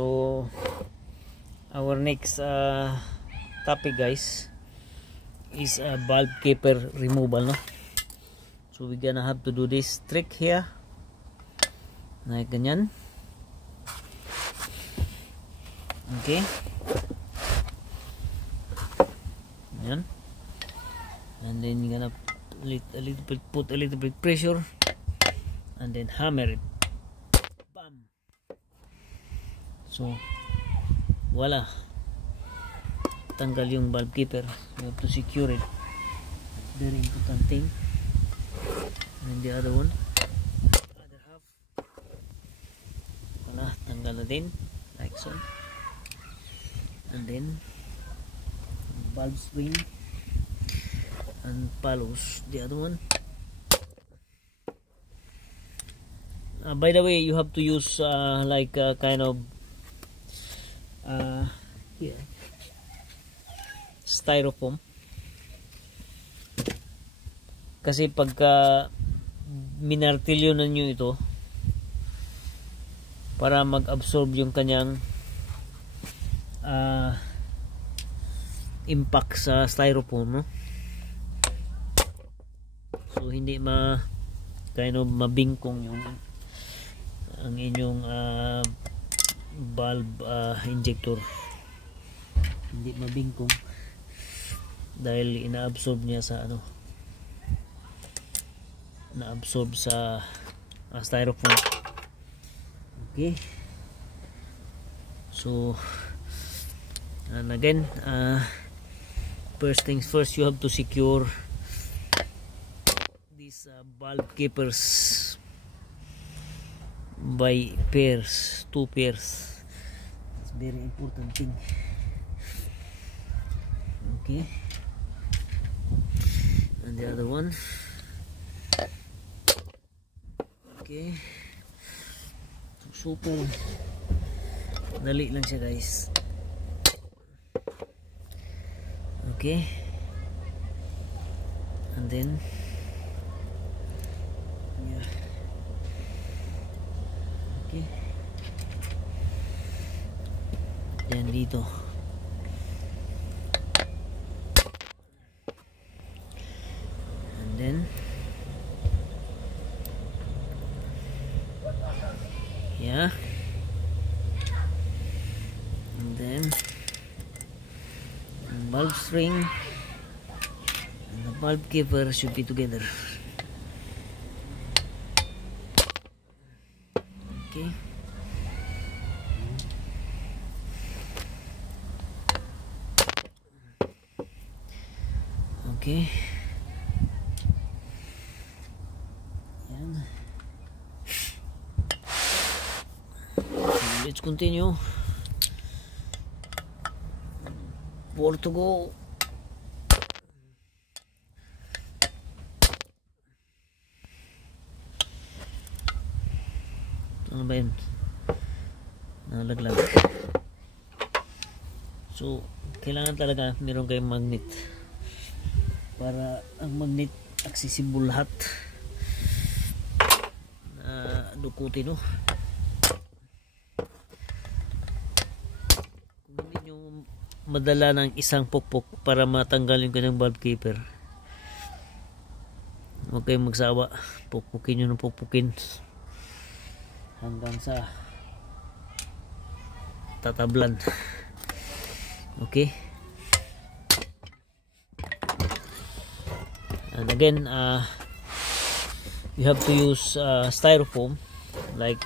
So our next topic guys is bulb keeper removal, no? So we're gonna have to do this trick here, like ganyan. Okay, yan. And then you're gonna put a little bit pressure and then hammer it. Bam. So wala, tanggal yung bulb keeper. You have to secure it, very important thing. And the other one, other half, wala, tanggal na din, like so. And then bulb spring and palos, the other one. By the way, you have to use like kind of here, styrofoam, kasi pagka minartilyo na nyo ito para mag-absorb yung kanyang impact sa styrofoam, no? So hindi kind of mabingkong yung ang inyong bulb injector, hindi mabingkong dahil ina-absorb niya sa na-absorb sa styrofoam. Okay, so and again, first things first, you have to secure these bulb keepers by pairs, 2 pairs. It's very important thing. Okay, and the other one. Okay, so super dali lang siya guys. Okay, and then yeah, okay, yan dito. And then yeah, and then bulb string and the bulb keeper should be together. Okay, okay, yan. So let's continue. 4 to go. Ano ba yun? Nalaglag. So kailangan talaga meron kayong magnet para ang magnet accessible lahat na dukutin, no? Kung hindi nyo madala ng isang pukpok para matanggal yung kanyang bulb keeper, huwag kayong magsawa, pukpukin nyo ng pukpukin hanggang sa tatablan. Okay, and again you have to use styrofoam like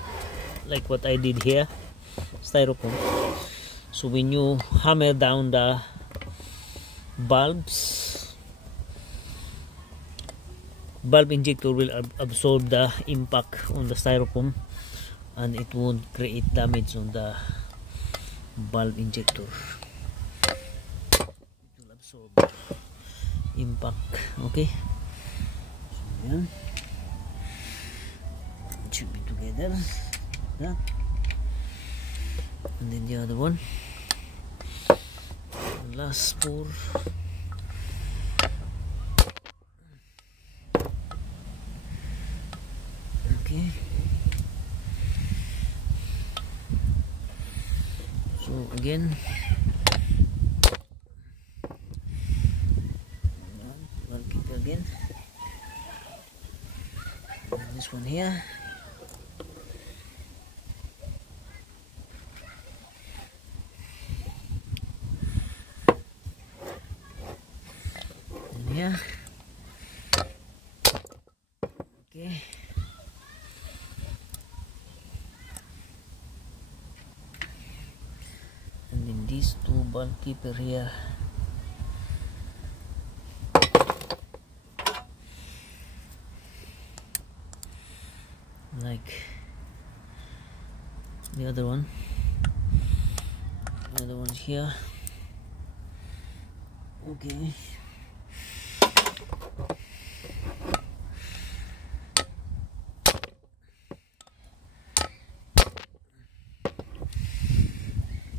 what I did here, styrofoam. So when you hammer down the bulbs, bulb injector will absorb the impact on the styrofoam and it won't create damage on the bulb injector. It will absorb impact. Okay, so yan, it should be together like that. And then the other one, last 4. Okay, again, one kick again, and this one here. Yeah. Okay. And then these two ball keeper here. Like the other one. The other one's here. Okay.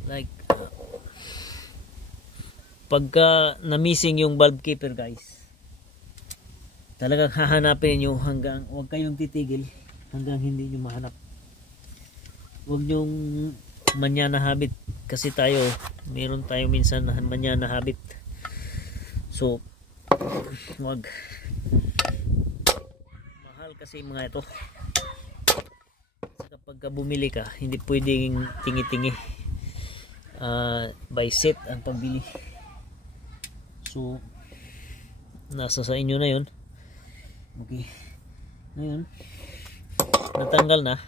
Like pagka na-missing yung bulb keeper guys, talagang hahanapin nyo hanggang, huwag kayong titigil hanggang hindi nyo mahanap. Huwag nyong manya na habit, kasi tayo meron tayo minsan na manya na habit. So huwag, mahal kasi mga ito. Kapag bumili ka, hindi pwedeng tingi-tingi. By set ang pagbili. So nasa sa inyo na yun. Okay, ngayon natanggal na,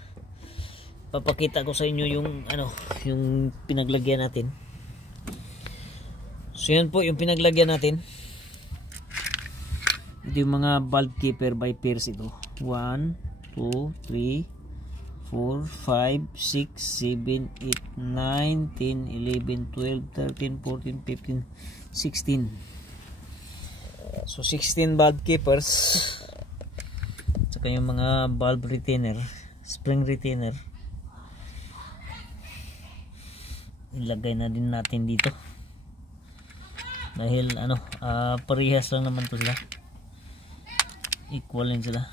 papakita ko sa inyo yung yung pinaglagyan natin. So yan po yung pinaglagyan natin. Ito yung mga bulb keeper by pairs. Ito 1, 2, 3, 4, 5, 6, 7, 8, 9, 10, 11, 12, 13, 14, 15, 16. So 16 bulb keepers. Saka yung mga bulb retainer, spring retainer, ilagay na din natin dito. Dahil parehas lang naman to sila. Equal din sila.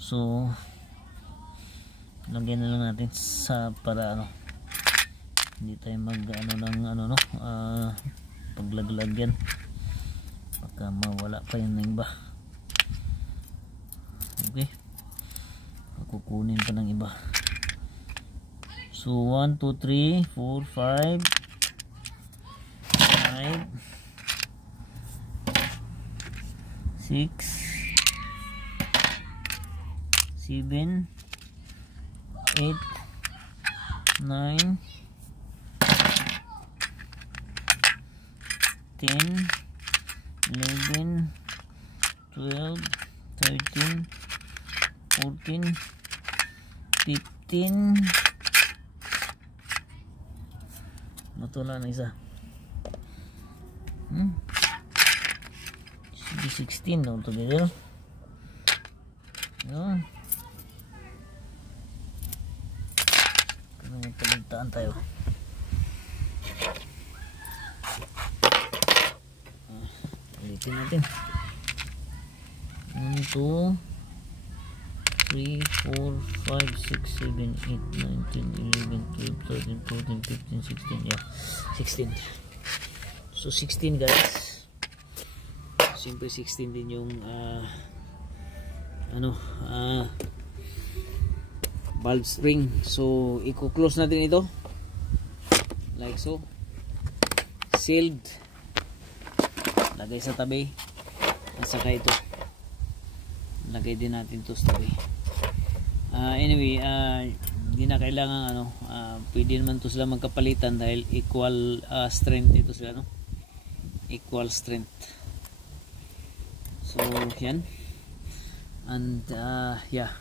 So lagyan na lang natin sa para hindi tayo mag paglagyan baka mawala pa yun ng iba. Okay, kukunin pa ng iba. So 1, 2, 3, 4, 5, 5, 6, 7, 8, 9, 10, 11, 12, 13, 14, 15. Natula na isa. 16 altogether. No. Magpaligtaan tayo. Ulitin natin. 1, 2, 3, 4, 5, 6, 7, 8, 9, 10, 11, 12, 13, 14, 15, 16. Yeah, 16. So 16 guys. Siyempre 16 din yung valve spring. So i-close natin ito like so, sealed, lagay sa tabi, at saka ito lagay din natin to sa tabi. Anyway, hindi na kailangan pwede naman to sila magkapalitan dahil equal strength ito sila, equal strength. So yan, and yeah.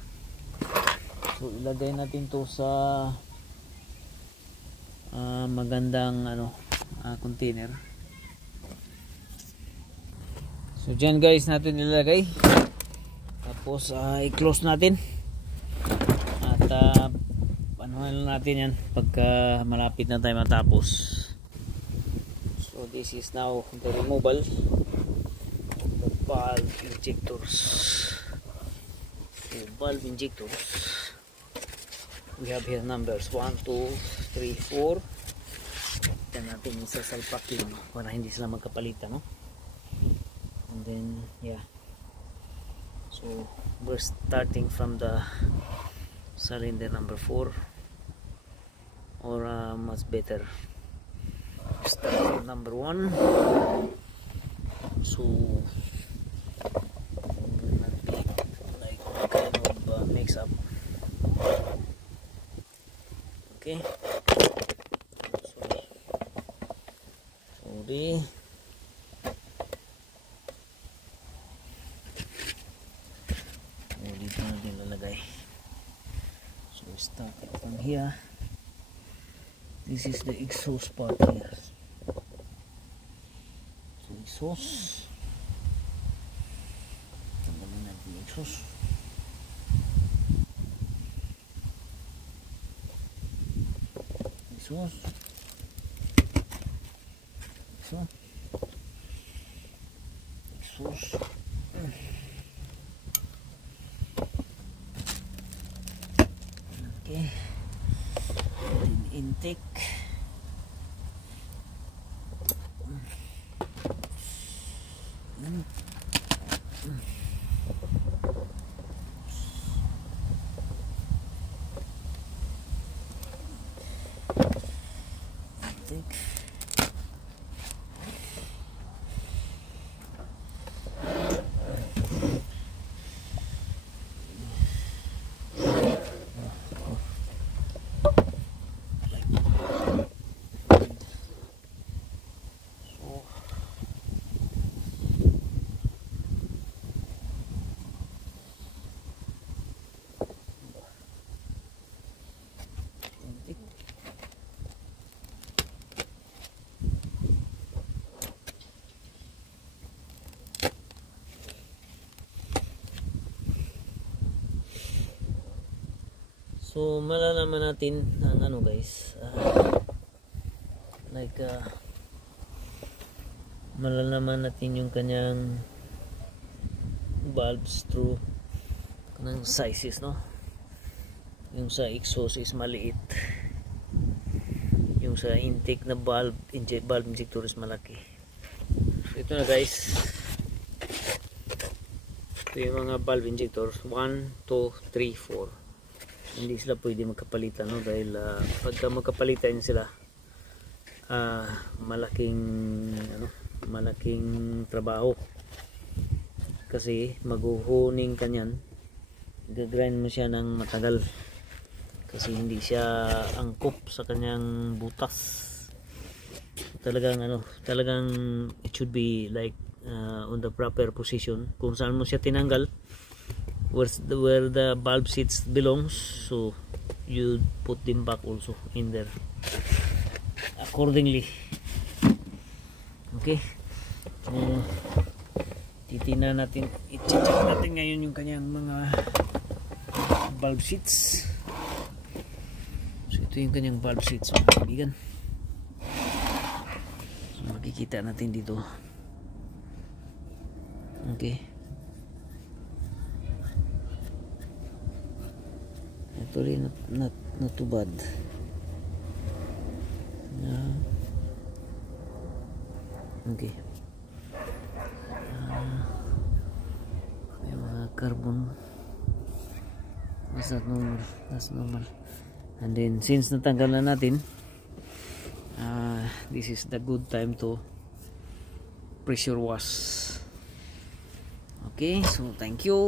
So ilagay natin to sa magandang container. So dyan guys natin ilagay, tapos i-close natin at anuhan natin yan pagka malapit na tayo matapos. So this is now the removal of the valve injectors. The valve injectors, we have here numbers 1, 2, 3, 4, Ito natin isa salpak yun para hindi sila magkapalitan, no? And then yeah, so we're starting from the cylinder number 4, or much better start from number 1. So will not be like kind of mix up. Okay, sorry. Dito natin lalagay. So start it from here. This is the exhaust part here. So exhaust. Tanggalin natin yung exhaust. Exhaust. Exhaust. Exhaust. Okay. Intake. Intake. So malalaman natin ang ano guys, malalaman natin yung kanyang valves through kanang sizes, no? Yung sa exhaust is maliit, yung sa intake na valve injector is malaki. So ito na guys, ito yung mga valve injectors 1, 2, 3, 4. Hindi sila pwede magkapalitan, no? Dahil pagka magkapalitan sila, malaking trabaho, kasi maghuhuning kanyan, gagrind mo siya ng matagal kasi hindi siya angkop sa kanyang butas. Talagang it should be like on the proper position kung saan mo siya tinanggal, where the valve seats belongs, so you put them back also in there accordingly. Okay, so titingnan natin, i-check natin ngayon yung kanyang mga valve seats. So ito yung kanyang valve seats, mga kaibigan. So makikita natin dito. Okay, actually not too bad. Okay, may mga carbon, that's normal. And then since natanggal na natin, this is the good time to pressure wash. Okay, so thank you.